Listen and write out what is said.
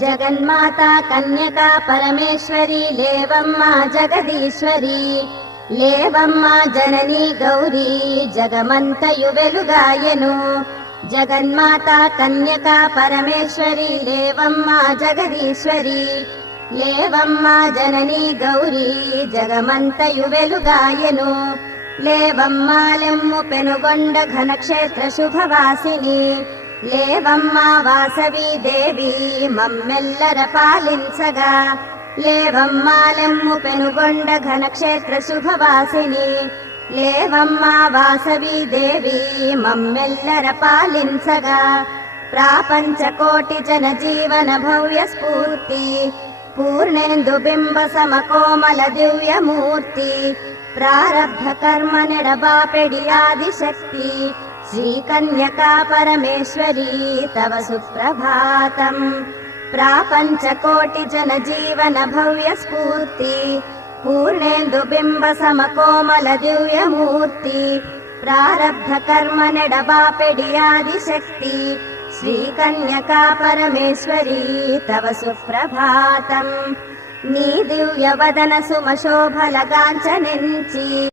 జగన్మాతా కన్యకా పరమేశ్వరి లేవమ్మ జగదీశ్వరి లేవమ్మ జననీ గౌరీ జగమంతయు వెలుగాయెను. జగన్మాతా కన్యకా పరమేశ్వరి లేవమ్మ జగదీశ్వరి లేవమ్మ జననీ గౌరీ జగమంతయు వెలుగాయెను. లేవమ్మ లెమ్ము పెనుగొండ ఘనక్షేత్ర శుభవాసిని లేవమ్మ వాసవి దేవి మమ్మెల్లర పాలించగా. లేవమ్మ లెమ్ము పెనుగొండ ఘనక్షేత్ర శుభవాసిని లేవమ్మ వాసవి దేవి మమ్మెల్లర పాలించగా. ప్రాపంచ కోటి జన జీవన భవ్య స్ఫూర్తి పూర్ణేందు బింబ సమకోమల దివ్యమూర్తి ప్రారబ్ధ కర్మ నెడబాపెడి ఆదిశక్తి శ్రీ కన్యకా పరమేశ్వరీ తవ సుప్రభాతం. ప్రాపంచ కోటి జన జీవన భవ్య స్ఫూర్తి పూర్ణేందు బింబ సమకోమల దివ్యమూర్తి ప్రారబ్ధ కర్మ నెడబాపెడి ఆదిశక్తి శ్రీ కన్యకా పరమేశ్వరీ తవ సుప్రభాతం. నీ దివ్య వదన సుమశోభలగాంచనించి